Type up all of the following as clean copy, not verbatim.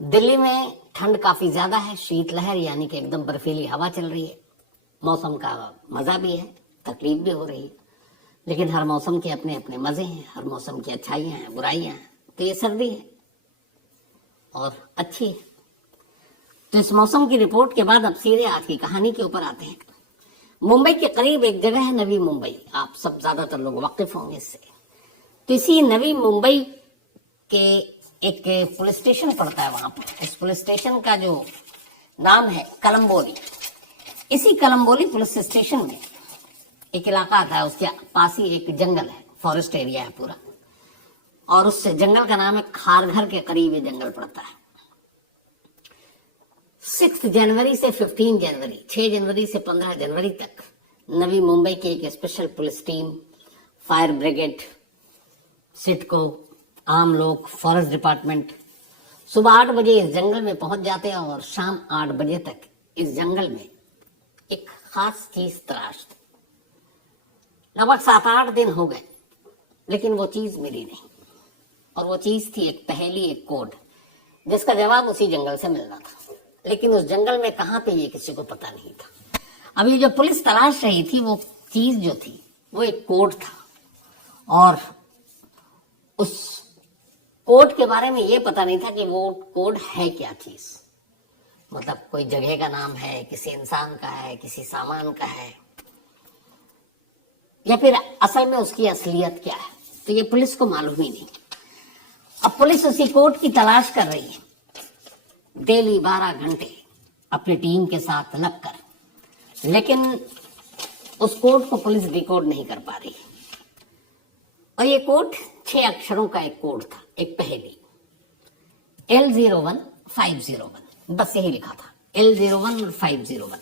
दिल्ली में ठंड काफी ज्यादा है, शीतलहर यानी कि एकदम बर्फीली हवा चल रही है। मौसम का मजा भी है, तकलीफ भी हो रही है, लेकिन हर मौसम के अपने अपने मजे हैं, हर मौसम की अच्छाइयां हैं, बुराइयां हैं। तो ये सर्दी है और अच्छी है। तो इस मौसम की रिपोर्ट के बाद अब सीधे आज की कहानी के ऊपर आते हैं। मुंबई के करीब एक जगह है नवी मुंबई, आप सब ज्यादातर लोग वाकिफ होंगे इससे। तो इसी नवी मुंबई के एक पुलिस स्टेशन पड़ता है, वहां पर इस पुलिस स्टेशन का जो नाम है कलम्बोली। इसी कलम्बोली पुलिस स्टेशन में एक इलाका आता है, उसके पास ही एक जंगल है, फॉरेस्ट एरिया है पूरा, और उस जंगल का नाम है खारघर के करीब ये जंगल पड़ता है। 6 जनवरी से 15 जनवरी, 6 जनवरी से 15 जनवरी तक नवी मुंबई की एक special police team, fire brigade, CIDCO, आम लोग, फॉरेस्ट डिपार्टमेंट सुबह 8 बजे इस जंगल में पहुंच जाते हैं और शाम 8 बजे तक इस जंगल में एक खास चीज तलाशते। लगभग 7-8 दिन हो गए, लेकिन वो चीज मिली नहीं। और वो चीज थी एक पहेली, एक कोड, जिसका जवाब उसी जंगल से मिलना था। लेकिन उस जंगल में कहां पे ये किसी को पता नहीं था। अब ये जो पुलिस तलाश रही थी, वो चीज जो थी वो एक कोड था, और उस कोड के बारे में ये पता नहीं था कि वो कोड है क्या चीज। मतलब कोई जगह का नाम है, किसी इंसान का है, किसी सामान का है, या फिर असल में उसकी असलियत क्या है। तो ये पुलिस को मालूम ही नहीं। अब पुलिस उसी कोड की तलाश कर रही है, डेली 12 घंटे अपनी टीम के साथ लगकर, लेकिन उस कोड को पुलिस डिकोड नहीं कर पा रही। और ये कोड 6 अक्षरों का एक कोड था, एक पहेली, L01-501, बस यही लिखा था, L01 और 501।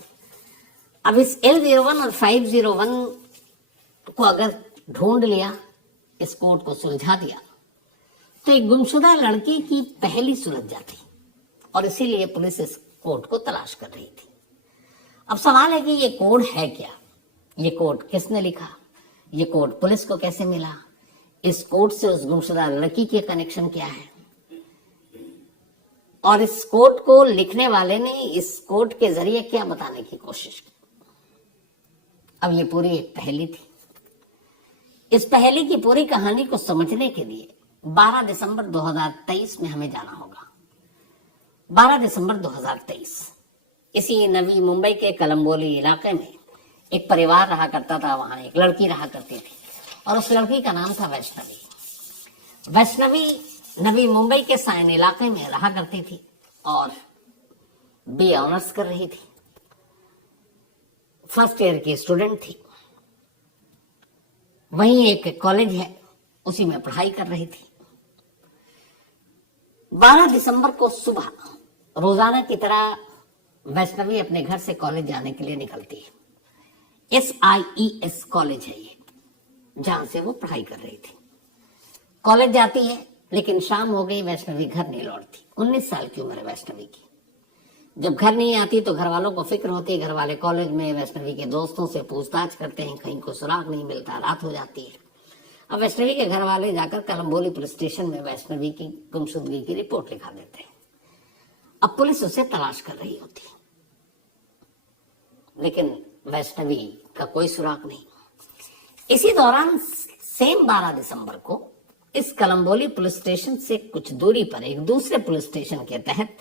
अब इस L01 और 501 को अगर ढूंढ लिया, इस कोड को सुलझा दिया, तो एक गुमशुदा लड़की की पहेली सुलझ जाती। और इसीलिए पुलिस इस कोड को तलाश कर रही थी। अब सवाल है कि ये कोड है क्या, ये कोड किसने लिखा, ये कोड पुलिस को कैसे मिला, इस कोड से उस गुमशुदा लड़की के कनेक्शन क्या है, और इस कोड को लिखने वाले ने इस कोड के जरिए क्या बताने की कोशिश की। अब ये पूरी एक पहेली थी। इस पहेली की पूरी कहानी को समझने के लिए 12 दिसंबर 2023 में हमें जाना होगा। 12 दिसंबर 2023 इसी नवी मुंबई के कलम्बोली इलाके में एक परिवार रहा करता था। वहां एक लड़की रहा करती थी, और उस लड़की का नाम था वैष्णवी। वैष्णवी नवी मुंबई के सायन इलाके में रहा करती थी और बीए ऑनर्स कर रही थी। फर्स्ट ईयर की स्टूडेंट थी। वहीं एक कॉलेज है, उसी में पढ़ाई कर रही थी। 12 दिसंबर को सुबह रोजाना की तरह वैष्णवी अपने घर से कॉलेज जाने के लिए निकलती है। SIES कॉलेज है ये, जहां से वो पढ़ाई कर रही थी। कॉलेज जाती है, लेकिन शाम हो गई, वैष्णवी घर नहीं लौटती। 19 साल की उम्र है वैष्णवी की। जब घर नहीं आती तो घर वालों को फिक्र होती है। घर वाले कॉलेज में वैष्णवी के दोस्तों से पूछताछ करते हैं, कहीं को सुराग नहीं मिलता, रात हो जाती है। अब वैष्णवी के घर वाले जाकर कलम्बोली पुलिस स्टेशन में वैष्णवी की गुमशुदगी की रिपोर्ट लिखा देते हैं। अब पुलिस उसे तलाश कर रही होती है, लेकिन वैष्णवी का कोई सुराग नहीं। इसी दौरान सेम 12 दिसंबर को इस कलम्बोली पुलिस स्टेशन से कुछ दूरी पर एक दूसरे पुलिस स्टेशन के तहत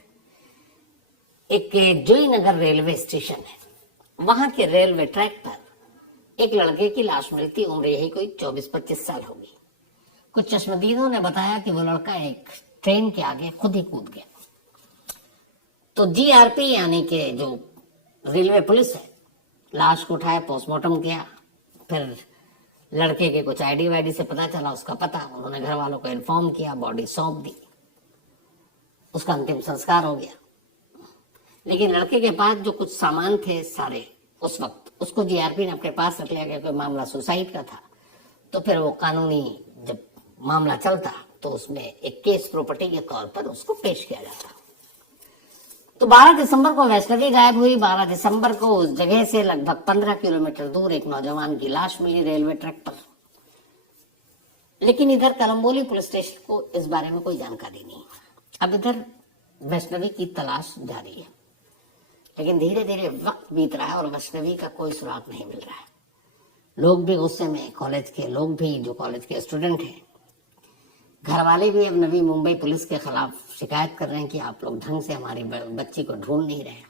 एक जोईनगर रेलवे स्टेशन है, वहां के रेलवे ट्रैक पर एक लड़के की लाश मिलती। उम्र यही कोई 24-25 साल होगी। कुछ चश्मदीदों ने बताया कि वो लड़का एक ट्रेन के आगे खुद ही कूद गया। तो GRP यानी कि जो रेलवे पुलिस है, लाश को उठाया, पोस्टमार्टम किया, फिर लड़के के कुछ ID वाईडी से पता चला उसका पता। उन्होंने घर वालों को इन्फॉर्म किया, बॉडी सौंप दी, उसका अंतिम संस्कार हो गया। लेकिन लड़के के पास जो कुछ सामान थे सारे, उस वक्त उसको GRP ने अपने पास रख लिया, क्योंकि मामला सुसाइड का था। तो फिर वो कानूनी जब मामला चलता तो उसमें एक केस प्रॉपर्टी के तौर पर उसको पेश किया जाता। तो 12 दिसंबर को वैष्णवी गायब हुई। 12 दिसंबर को उस जगह से लगभग 15 किलोमीटर दूर एक नौजवान की लाश मिली रेलवे ट्रैक पर। लेकिन इधर कलम्बोली पुलिस स्टेशन को इस बारे में कोई जानकारी नहीं। अब इधर वैष्णवी की तलाश जारी है, लेकिन धीरे धीरे वक्त बीत रहा है और वैष्णवी का कोई सुराग नहीं मिल रहा है। लोग भी गुस्से में, कॉलेज के लोग भी, जो कॉलेज के स्टूडेंट हैं, घर वाले भी अब नवी मुंबई पुलिस के खिलाफ शिकायत कर रहे हैं कि आप लोग ढंग से हमारी बच्ची को ढूंढ नहीं रहे हैं।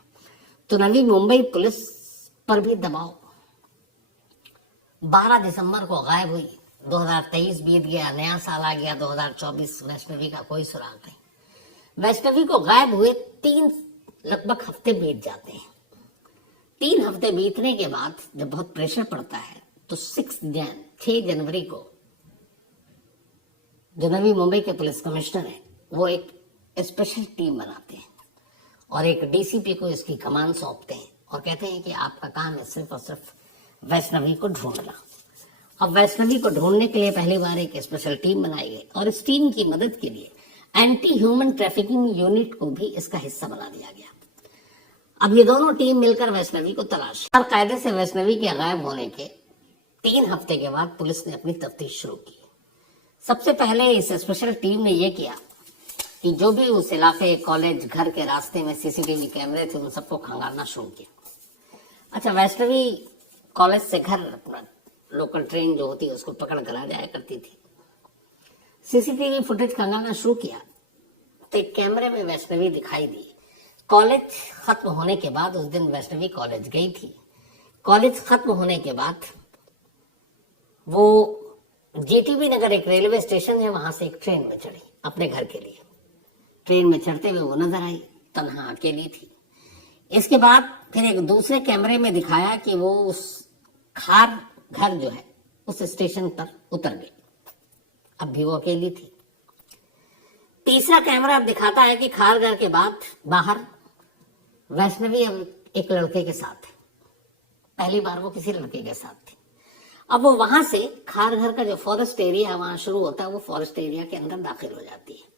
तो नवी मुंबई पुलिस पर भी दबाव। 12 दिसंबर को गायब हुई, 2023 बीत गया, नया साल आ गया 2024, वैष्णवी का कोई सुराग नहीं। वैष्णवी को गायब हुए 3 लगभग हफ्ते बीत जाते हैं। 3 हफ्ते बीतने के बाद जब बहुत प्रेशर पड़ता है तो 6 जनवरी को जो नवी मुंबई के पुलिस कमिश्नर हैं वो एक स्पेशल टीम बनाते हैं और एक डीसीपी को इसकी कमान सौंपते हैं और कहते हैं कि आपका काम है सिर्फ और सिर्फ वैष्णवी को ढूंढना। अब वैष्णवी को ढूंढने के लिए पहली बार एक स्पेशल टीम बनाई गई और इस टीम की मदद के लिए एंटी ह्यूमन ट्रैफिकिंग यूनिट को भी इसका हिस्सा बना दिया गया। अब ये दोनों टीम मिलकर वैष्णवी को तलाश। और कायदे से वैष्णवी के गायब होने के 3 हफ्ते के बाद पुलिस ने अपनी तफ्तीश शुरू की। सबसे पहले इस स्पेशल टीम ने यह किया कि जो भी उस इलाके, कॉलेज, घर के रास्ते में सीसीटीवी कैमरे थे उन सबको खंगालना शुरू किया। अच्छा, वैष्णवी कॉलेज से घर, अपना लोकल ट्रेन जो होती है उसको पकड़ कर आ जाया करती थी। सीसीटीवी फुटेज खंगालना शुरू किया तो एक कैमरे में वैष्णवी दिखाई दी। कॉलेज खत्म होने के बाद, उस दिन वैष्णवी कॉलेज गई थी, कॉलेज खत्म होने के बाद वो जीटीबी नगर एक रेलवे स्टेशन है, वहां से एक ट्रेन में चढ़ी अपने घर के लिए। ट्रेन में चढ़ते हुए वो नजर आई, तन्हा अकेली थी। इसके बाद फिर एक दूसरे कैमरे में दिखाया कि वो उस खार घर जो है उस स्टेशन पर उतर गई, अब भी वो अकेली थी। तीसरा कैमरा अब दिखाता है कि खार घर के बाद बाहर वैष्णवी अब एक लड़के के साथ है। पहली बार वो किसी लड़के के साथ थी। अब वो वहां से खार घर का जो फॉरेस्ट एरिया वहां शुरू होता है, वो फॉरेस्ट एरिया के अंदर दाखिल हो जाती है।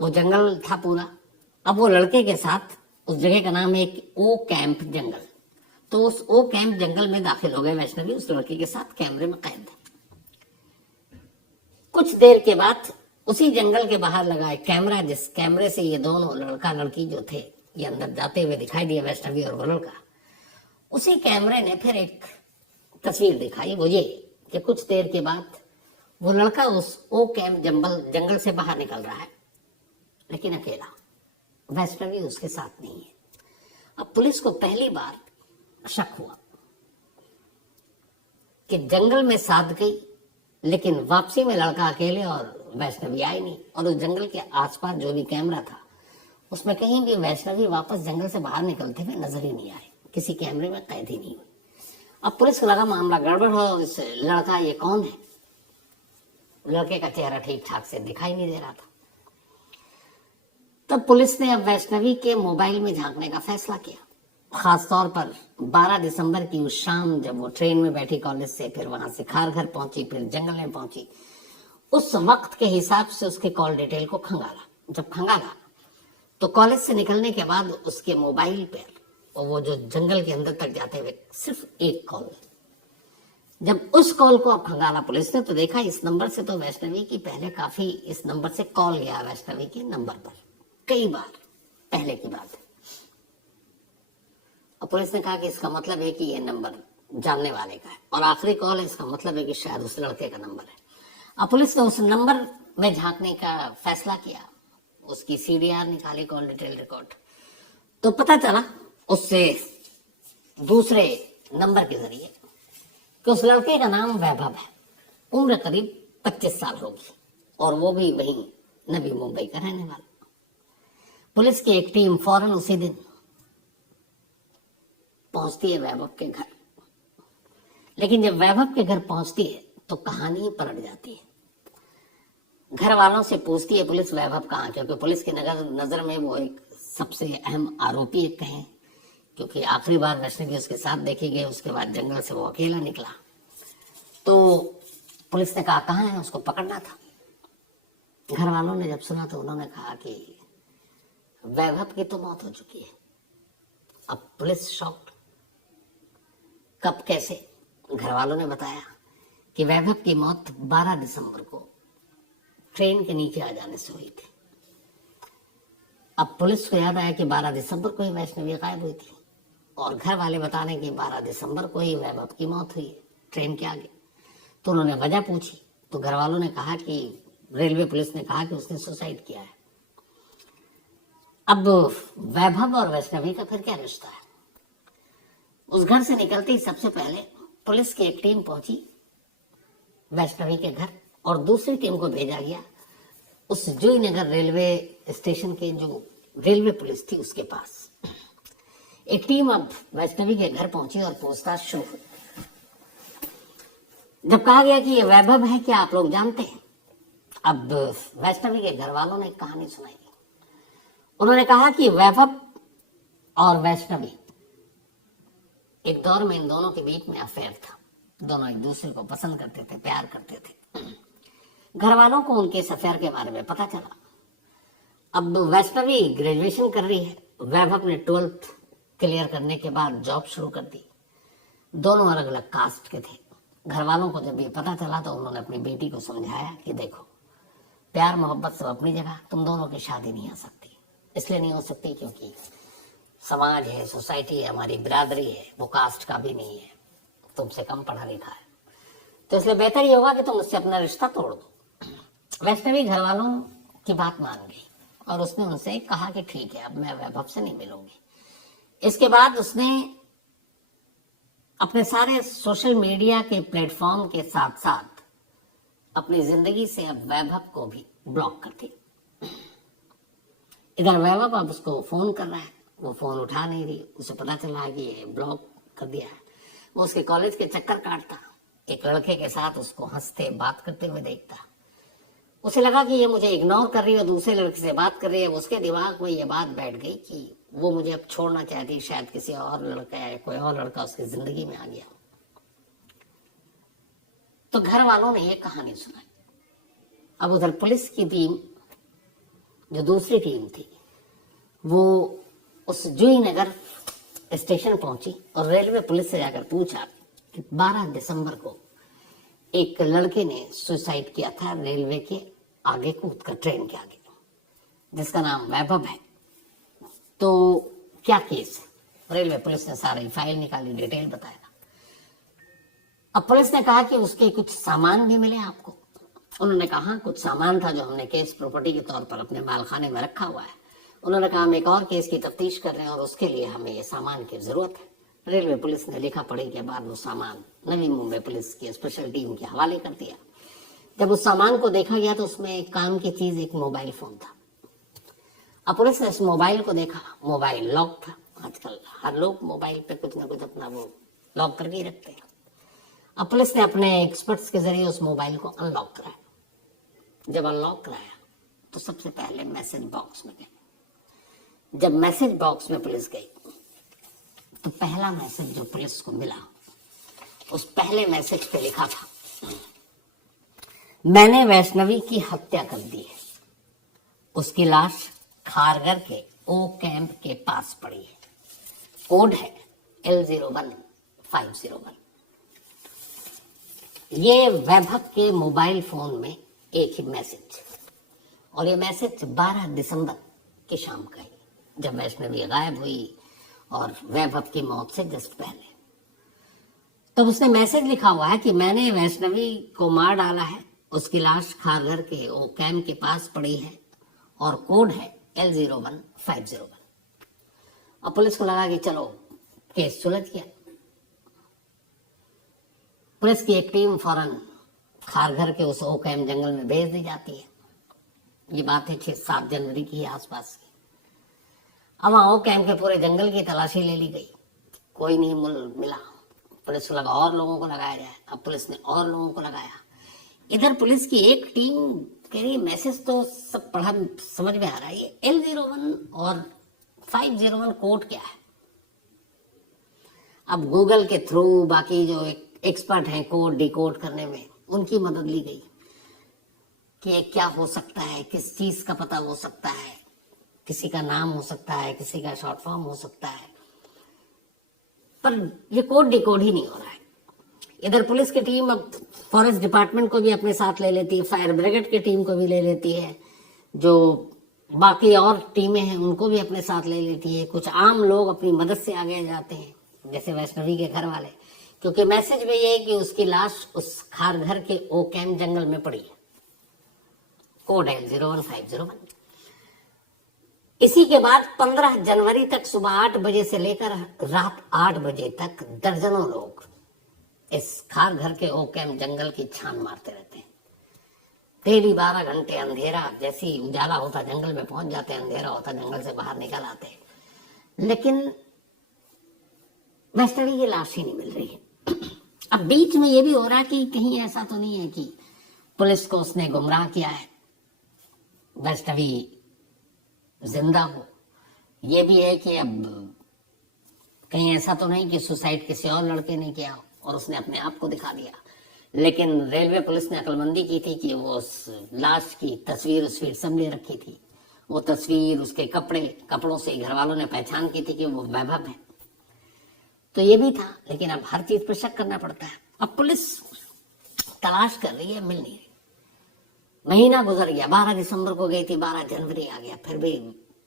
वो जंगल था पूरा। अब वो लड़के के साथ, उस जगह का नाम है एक ओ कैंप जंगल, तो उस ओ कैंप जंगल में दाखिल हो गए वैष्णवी उस लड़के के साथ, कैमरे में कैद। कुछ देर के बाद उसी जंगल के बाहर लगा एक कैमरा, जिस कैमरे से ये दोनों लड़का लड़की जो थे ये अंदर जाते हुए दिखाई दिया, वैष्णवी और वो लड़का। उसी कैमरे ने फिर एक तस्वीर दिखाई, वो ये कि कुछ देर के बाद वो लड़का उस ओ कैंप जंगल से बाहर निकल रहा है, लेकिन अकेला। वैष्णवी उसके साथ नहीं है। अब पुलिस को पहली बार शक हुआ कि जंगल में साथ गई, लेकिन वापसी में लड़का अकेले और वैष्णवी आई नहीं। और उस जंगल के आसपास जो भी कैमरा था उसमें कहीं भी वैष्णवी वापस जंगल से बाहर निकलते हुए नजर ही नहीं आए, किसी कैमरे में कैद ही नहीं हुई। अब पुलिस को लगा मामला गड़बड़ हो, इस लड़का ये कौन है? लड़के का चेहरा ठीक ठाक से दिखाई नहीं दे रहा था। तब पुलिस ने अब वैष्णवी के मोबाइल में झांकने का फैसला किया, खासतौर पर 12 दिसंबर की उस शाम जब वो ट्रेन में बैठी कॉलेज से, फिर वहां से खार घर पहुंची, फिर जंगल में पहुंची। उस वक्त के हिसाब से उसके कॉल डिटेल को खंगाला। जब खंगाला तो कॉलेज से निकलने के बाद उसके मोबाइल पर और वो जो जंगल के अंदर तक जाते हुए सिर्फ एक कॉल। जब उस कॉल को अब खंगाला पुलिस ने तो देखा इस नंबर से तो वैष्णवी की पहले काफी इस नंबर से कॉल गया वैष्णवी के नंबर पर कई बार पहले की बात है। और पुलिस ने कहा कि इसका मतलब है कि ये नंबर जानने वाले का है और आखिरी कॉल है, इसका मतलब है कि शायद उस लड़के का नंबर है। अब पुलिस ने उस नंबर में झांकने का फैसला किया, उसकी सीडीआर निकाली, कॉल डिटेल रिकॉर्ड, तो पता चला उससे दूसरे नंबर के जरिए कि उस लड़के का नाम वैभव है, उम्र करीब 25 साल होगी और वो भी वहीं नवी मुंबई का रहने वाला। पुलिस की एक टीम फौरन उसी दिन पहुंचती है वैभव के घर, लेकिन जब वैभव के घर पहुंचती है तो कहानी पलट जाती है। घर वालों से पूछती है पुलिस वैभव कहाँ, क्योंकि पुलिस की नजर में वो एक सबसे अहम आरोपी एक कहें, क्योंकि आखिरी बार वैष्णवी उसके साथ देखी गई, उसके बाद जंगल से वो अकेला निकला। तो पुलिस ने कहा कहाँ है, उसको पकड़ना था। घर वालों ने जब सुना तो उन्होंने कहा कि वैभव की तो मौत हो चुकी है। अब पुलिस शॉक्ड, कब कैसे? घर वालों ने बताया कि वैभव की मौत 12 दिसंबर को ट्रेन के नीचे आ जाने से हुई थी। अब पुलिस को याद आया कि 12 दिसंबर को ही वैष्णवी गायब हुई थी और घर वाले बता रहे कि 12 दिसंबर को ही वैभव की मौत हुई है ट्रेन के आगे। तो उन्होंने वजह पूछी तो घर वालों ने कहा कि रेलवे पुलिस ने कहा कि उसने सुसाइड किया है। अब वैभव और वैष्णवी का फिर क्या रिश्ता है? उस घर से निकलते ही सबसे पहले पुलिस की एक टीम पहुंची वैष्णवी के घर और दूसरी टीम को भेजा गया उस जोईनगर रेलवे स्टेशन के जो रेलवे पुलिस थी उसके पास। एक टीम अब वैष्णवी के घर पहुंची और पूछताछ शुरू हुई। जब कहा गया कि ये वैभव है क्या आप लोग जानते हैं? अब वैष्णवी के घर वालों ने कहानी सुनाई। उन्होंने कहा कि वैभव और वैष्णवी एक दौर में इन दोनों के बीच में अफेयर था। दोनों एक दूसरे को पसंद करते थे, प्यार करते थे। घर वालों को उनके इस अफेयर के बारे में पता चला। अब वैष्णवी ग्रेजुएशन कर रही है, वैभव ने 12th क्लियर करने के बाद जॉब शुरू कर दी। दोनों अलग अलग कास्ट के थे। घर वालों को जब ये पता चला तो उन्होंने अपनी बेटी को समझाया कि देखो प्यार मोहब्बत सब अपनी जगह, तुम दोनों की शादी नहीं हो सकती। इसलिए नहीं हो सकती क्योंकि समाज है, सोसाइटी है, हमारी बिरादरी है, वो कास्ट का भी नहीं है, तुमसे कम पढ़ा लिखा है, तो इसलिए बेहतर ये होगा कि तुम उससे अपना रिश्ता तोड़ दो। वैष्णवी घर वालों की बात मान गई और उसने उनसे कहा कि ठीक है अब मैं वैभव से नहीं मिलूंगी। इसके बाद उसने अपने सारे सोशल मीडिया के प्लेटफॉर्म के साथ साथ अपनी जिंदगी से अब वैभव को भी ब्लॉक कर दिया। इधर वैभव अब उसको फोन कर रहा है, वो फोन उठा नहीं रही। उसे पता चला कि ये ब्लॉक कर दिया है। वो उसके कॉलेज के चक्कर काटता, एक लड़के के साथ उसको हंसते बात करते हुए देखता। उसे लगा कि ये मुझे इग्नोर कर रही है, दूसरे लड़के से बात कर रही है। उसके दिमाग में ये बात बैठ गई कि वो मुझे अब छोड़ना चाहती, शायद किसी और लड़का या कोई और लड़का उसकी जिंदगी में आ गया। तो घर वालों ने ये कहानी सुनाई। अब उधर पुलिस की टीम, जो दूसरी टीम थी, वो उस जोईनगर स्टेशन पहुंची और रेलवे पुलिस से जाकर पूछा कि 12 दिसंबर को एक लड़के ने सुसाइड किया था रेलवे के आगे कूदकर, ट्रेन के आगे, जिसका नाम वैभव है। तो क्या केस है? रेलवे पुलिस ने सारी फाइल निकाली, डिटेल बताया। अब पुलिस ने कहा कि उसके कुछ सामान भी मिले आपको। उन्होंने कहा कुछ सामान था जो हमने केस प्रॉपर्टी के तौर पर अपने मालखाने में रखा हुआ है। उन्होंने कहा हम एक और केस की तफ्तीश कर रहे हैं और उसके लिए हमें ये सामान की जरूरत है। रेलवे पुलिस ने लिखा पढ़ी के बाद वो सामान नवी मुंबई पुलिस की स्पेशल टीम के हवाले कर दिया। जब उस सामान को देखा गया तो उसमें एक काम की चीज, एक मोबाइल फोन था। अब पुलिस ने इस मोबाइल को देखा, मोबाइल लॉक था। आजकल हर लोग मोबाइल पे कुछ ना कुछ अपना वो लॉक करके ही रखते हैं। अब पुलिस ने अपने एक्सपर्ट्स के जरिए उस मोबाइल को अनलॉक कराया। जब अनलॉक कराया तो सबसे पहले मैसेज बॉक्स में गए। जब मैसेज बॉक्स में पुलिस गई तो पहला मैसेज जो पुलिस को मिला, उस पहले मैसेज पे लिखा था, मैंने वैष्णवी की हत्या कर दी है, उसकी लाश खारघर के ओ कैंप के पास पड़ी है, कोड है L01501। ये वैभव के मोबाइल फोन में एक ही मैसेज, और ये मैसेज 12 दिसंबर की शाम का है, जब वैष्णवी गायब हुई और वैभव की मौत से जस्ट पहले। तब उसने मैसेज लिखा हुआ है कि मैंने वैष्णवी को मार डाला है, उसकी लाश खारघर के ओ कैंप के पास पड़ी है और कोड है L01501। अब पुलिस को लगा कि चलो केस सुलझ गया। पुलिस की एक टीम फौरन खारघर के उस ओ कैंप जंगल में भेज दी जाती है। ये बात है 6-7 जनवरी की आसपास की। अब ओ कैंप के पूरे जंगल की तलाशी ले ली गई, कोई नहीं मिला। पुलिस को लगा और लोगों को लगाया जाए। अब पुलिस ने और लोगों को लगाया। इधर पुलिस की एक टीम कह रही मैसेज तो सब पढ़ा समझ में आ रहा है, ये L01 और 501 कोड क्या है। अब गूगल के थ्रू बाकी जो एक्सपर्ट हैं कोड डिकोड करने में, उनकी मदद ली गई कि ये क्या हो सकता है, किस चीज का पता हो सकता है, किसी का नाम हो सकता है, किसी का शॉर्ट फॉर्म हो सकता है, पर ये कोड डिकोड ही नहीं हो रहा है। इधर पुलिस की टीम अब फॉरेस्ट डिपार्टमेंट को भी अपने साथ ले लेती है, फायर ब्रिगेड की टीम को भी ले लेती है, जो बाकी और टीमें हैं उनको भी अपने साथ ले लेती है। कुछ आम लोग अपनी मदद से आगे जाते हैं, जैसे वैष्णवी के घर वाले, क्योंकि मैसेज में ये है कि उसकी लाश उस खारघर के ओ कैम्प जंगल में पड़ी है। कोड है 01501। इसी के बाद 15 जनवरी तक सुबह 8 बजे से लेकर रात 8 बजे तक दर्जनों लोग इस खारघर के ओ कैम्प जंगल की छान मारते रहते हैं। डेली 12 घंटे अंधेरा, जैसे ही उजाला होता जंगल में पहुंच जाते, अंधेरा होता जंगल से बाहर निकल आते, लेकिन वैष्णवी की लाश ही नहीं मिल रही है। अब बीच में ये भी हो रहा कि कहीं ऐसा तो नहीं है कि पुलिस को उसने गुमराह किया है, वैष्णवी जिंदा हो। ये भी है कि अब कहीं ऐसा तो नहीं कि सुसाइड किसी और लड़के ने किया और उसने अपने आप को दिखा दिया। लेकिन रेलवे पुलिस ने अक्लमंदी की थी कि वो उस लाश की तस्वीर सब ले रखी थी। वो तस्वीर, उसके कपड़ों से घर वालों ने पहचान की थी कि वो वैभव है। तो ये भी था, लेकिन अब हर चीज पर शक करना पड़ता है। अब पुलिस तलाश कर रही है, मिल नहीं रही। महीना गुजर गया, 12 दिसंबर को गई थी, 12 जनवरी आ गया, फिर भी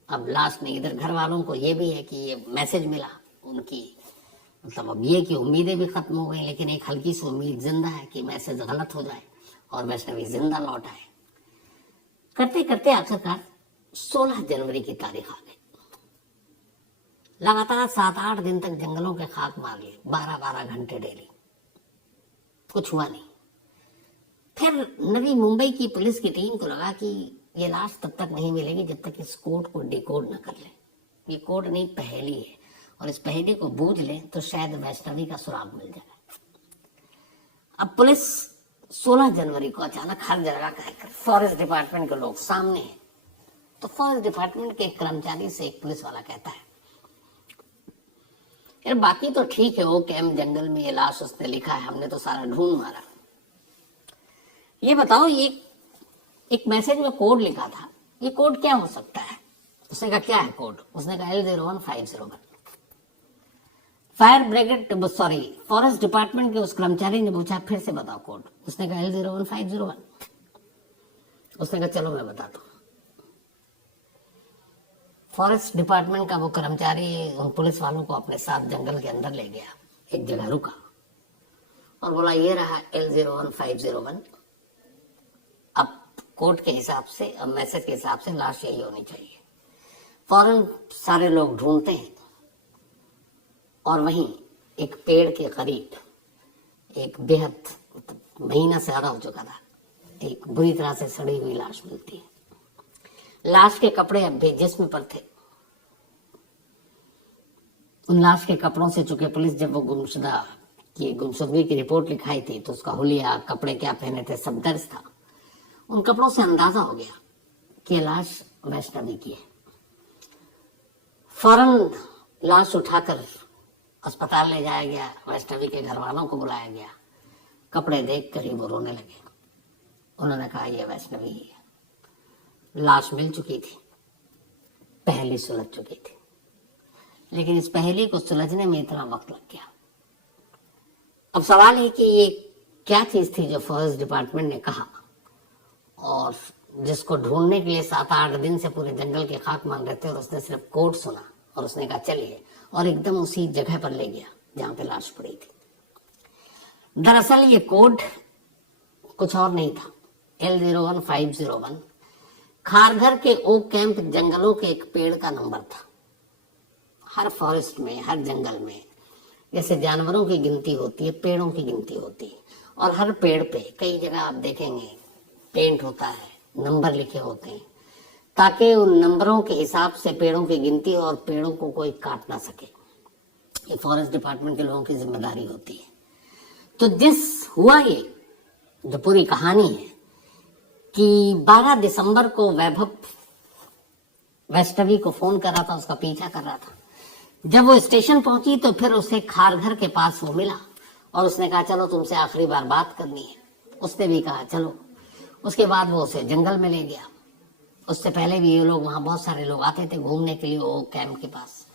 अब लाश नहीं। इधर घर वालों को ये भी है कि ये मैसेज मिला उनकी, मतलब अब ये कि उम्मीदें भी खत्म हो गई, लेकिन एक हल्की सी उम्मीद जिंदा है कि मैसेज गलत हो जाए और वैष्णवी जिंदा लौट आए। करते करते आखिरकार 16 जनवरी की तारीख आ गई। लगातार 7-8 दिन तक जंगलों के खाक मार लिए, 12-12 घंटे डेली, कुछ हुआ नहीं। फिर नवी मुंबई की पुलिस की टीम को लगा कि ये लाश तब तक नहीं मिलेगी जब तक इस कोड को डिकोड न कर ले। ये कोड नहीं, पहेली है, और इस पहेली को बूझ ले तो शायद वैष्णवी का सुराग मिल जाए। अब पुलिस 16 जनवरी को अचानक हर जगह कहकर फॉरेस्ट डिपार्टमेंट के लोग सामने हैं। तो फॉरेस्ट डिपार्टमेंट के एक कर्मचारी से एक पुलिस वाला कहता है, यार बाकी तो ठीक है, वो कैम्प जंगल में ये लाश उसने लिखा है, हमने तो सारा ढूंढ मारा, ये बताओ ये एक मैसेज में कोड लिखा था, ये कोड क्या हो सकता है? उसने कहा क्या है कोड? उसने कहा L01501। Fire brigade sorry forest department के उस कर्मचारी ने पूछा फिर से बताओ कोड। उसने कहा L01501। उसने कहा चलो मैं बताता हूँ। फॉरेस्ट डिपार्टमेंट का वो कर्मचारी उन पुलिस वालों को अपने साथ जंगल के अंदर ले गया, एक जगह रुका और बोला ये रहा L01501। अब कोड के हिसाब से, अब मैसेज के हिसाब से लाश यही होनी चाहिए। फौरन सारे लोग ढूंढते हैं और वहीं एक पेड़ के करीब एक बेहद, महीना से ज्यादा हो चुका था, एक बुरी तरह से सड़ी हुई लाश मिलती है। लाश के कपड़े अब भी जिस्म पर थे। उन लाश के कपड़ों से, चूंकि पुलिस जब वो गुमशुदगी की रिपोर्ट लिखाई थी तो उसका हुलिया, कपड़े क्या पहने थे, सब दर्ज था। उन कपड़ों से अंदाजा हो गया कि ये लाश वैष्णवी की है। फौरन लाश उठाकर अस्पताल ले जाया गया, वैष्णवी के घर वालों को बुलाया गया। कपड़े देखकर ही वो रोने लगे। उन्होंने कहा यह वैष्णवी ही है। लाश मिल चुकी थी, पहेली सुलझ चुकी थी, लेकिन इस पहेली को सुलझने में इतना वक्त लग गया। अब सवाल है कि ये क्या चीज थी जो फॉरेस्ट डिपार्टमेंट ने कहा और जिसको ढूंढने के लिए 7-8 दिन से पूरे जंगल के खाक मान रहे थे, और उसने सिर्फ कोड सुना और उसने कहा चलिए, और एकदम उसी जगह पर ले गया जहां पे लाश पड़ी थी। दरअसल ये कोड कुछ और नहीं था। L01501 खारघर के ओक कैंप जंगलों के एक पेड़ का नंबर था। हर फॉरेस्ट में, हर जंगल में जैसे जानवरों की गिनती होती है, पेड़ों की गिनती होती है, और हर पेड़ पे कई जगह आप देखेंगे पेंट होता है, नंबर लिखे होते हैं, ताकि उन नंबरों के हिसाब से पेड़ों की गिनती हो और पेड़ों को कोई काट ना सके। ये फॉरेस्ट डिपार्टमेंट के लोगों की जिम्मेदारी होती है। तो हुआ ये जो पूरी कहानी है कि 12 दिसंबर को वैभव वैष्णवी को फोन कर रहा था, उसका पीछा कर रहा था। जब वो स्टेशन पहुंची तो फिर उसे खारघर के पास वो मिला और उसने कहा चलो तुमसे आखिरी बार बात करनी है। उसने भी कहा चलो। उसके बाद वो उसे जंगल में ले गया। उससे पहले भी ये लोग, वहां बहुत सारे लोग आते थे घूमने के लिए वो कैंप के पास,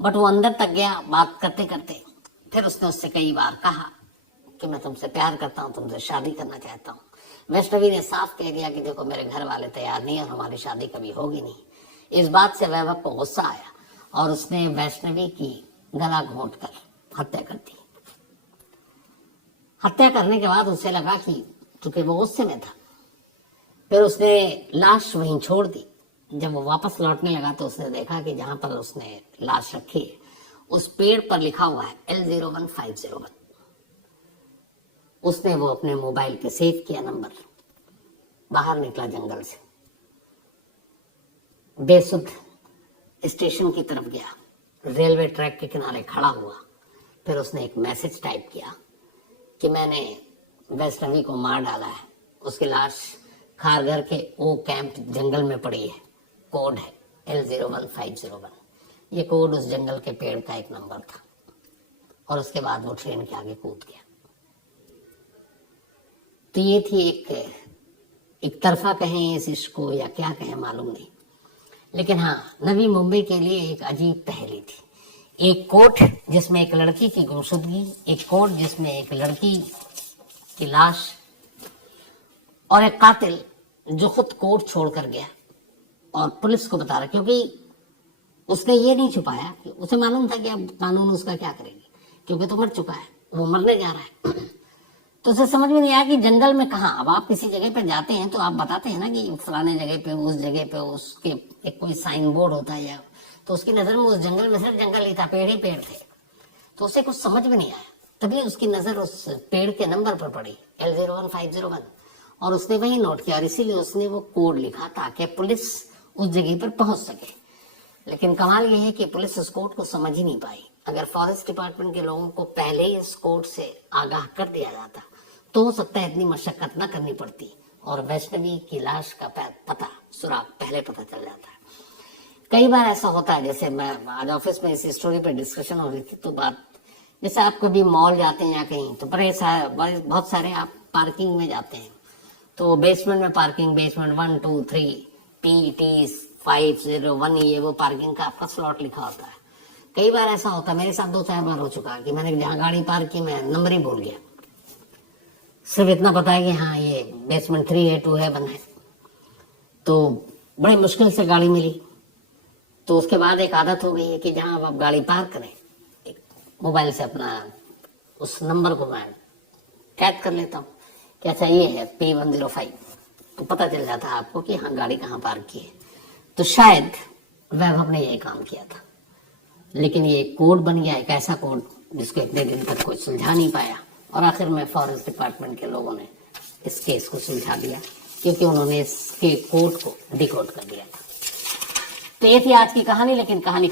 बट वो अंदर तक गया बात करते करते। फिर उसने उससे कई बार कहा कि मैं तुमसे प्यार करता हूँ, तुमसे शादी करना चाहता हूँ। वैष्णवी ने साफ कह दिया कि देखो मेरे घर वाले तैयार नहीं है और हमारी शादी कभी होगी नहीं। इस बात से वैभव को गुस्सा आया और उसने वैष्णवी की गला घोंटकर हत्या कर दी। हत्या करने के बाद उसे लगा कि चूंकि वो गुस्से में था, फिर उसने लाश वहीं छोड़ दी। जब वो वापस लौटने लगा तो उसने देखा कि जहां पर उसने लाश रखी है उस पेड़ पर लिखा हुआ है L01501। उसने वो अपने मोबाइल पे सेव किया नंबर, बाहर निकला जंगल से, बेसुध स्टेशन की तरफ गया, रेलवे ट्रैक के किनारे खड़ा हुआ। फिर उसने एक मैसेज टाइप किया कि मैंने वैष्णवी को मार डाला है, उसकी लाश खारघर के ओ कैंप जंगल में पड़ी है, कोड है L01501। ये कोड उस जंगल के पेड़ का एक नंबर था। और उसके बाद वो ट्रेन के आगे कूद गया। तो ये थी एक तरफा कहें इस इश्क को या क्या कहें मालूम नहीं, लेकिन हाँ, नवी मुंबई के लिए एक अजीब पहेली थी। एक कोर्ट जिसमें एक लड़की की गुमशुदगी, एक कोर्ट जिसमें एक लड़की की लाश, और एक कातिल जो खुद कोर्ट छोड़कर गया और पुलिस को बता रहा, क्योंकि उसने ये नहीं छुपाया कि उसे मालूम था कि अब कानून उसका क्या करेगी, क्योंकि तो मर चुका है, वो मरने जा रहा है। तो उसे समझ में नहीं आया कि जंगल में कहाँ। अब आप किसी जगह पे जाते हैं तो आप बताते हैं ना कि फलाने जगह पे, उस जगह पे उसके एक कोई साइन बोर्ड होता है, या तो उसकी नजर में उस जंगल में सिर्फ जंगल ही था, पेड़ ही पेड़ थे। तो उसे कुछ समझ में नहीं आया, तभी उसकी नजर उस पेड़ के नंबर पर पड़ी L01501 और उसने वही नोट किया और इसीलिए उसने वो कोड लिखा ताकि पुलिस उस जगह पर पहुंच सके। लेकिन कमाल यह है कि पुलिस उस कोड को समझ ही नहीं पाई। अगर फॉरेस्ट डिपार्टमेंट के लोगों को पहले ही इस कोड से आगाह कर दिया जाता तो हो सकता है इतनी मशक्कत न करनी पड़ती और वैष्णवी की लाश का पता, सुराग पहले पता चल जाता है। कई बार ऐसा होता है, जैसे मैं आज ऑफिस में इस स्टोरी पे डिस्कशन हो रही थी, तो बात जैसे आप कभी मॉल जाते हैं या कहीं, तो बहुत सारे आप पार्किंग में जाते हैं, तो बेसमेंट में पार्किंग, बेसमेंट 1 2 3 PT501, ये वो पार्किंग का आपका स्लॉट लिखा होता है। कई बार ऐसा होता है, मेरे साथ 2-4 बार हो चुका है कि मैंने जहाँ गाड़ी पार्क की मैं नंबर ही भूल गया, सिर्फ इतना पता है कि हाँ ये बेसमेंट 3 है, 2 है, 1 है। तो बड़ी मुश्किल से गाड़ी मिली। तो उसके बाद एक आदत हो गई है कि जहां आप गाड़ी पार्क करें, एक मोबाइल से अपना उस नंबर को मैं कैद कर लेता हूँ कि अच्छा ये है P105, तो पता चल जाता है आपको कि हाँ गाड़ी कहाँ पार्क की है। तो शायद वैभव ने यही काम किया था, लेकिन ये कोड बन गया, एक ऐसा कोड जिसको इतने दिन तक कोई सुलझा नहीं पाया। और आखिर में फॉरेस्ट डिपार्टमेंट के लोगों ने इस केस को सुलझा दिया क्योंकि उन्होंने इसके कोड को डिकोड कर दिया था। तो ये थी आज की कहानी, लेकिन कहानी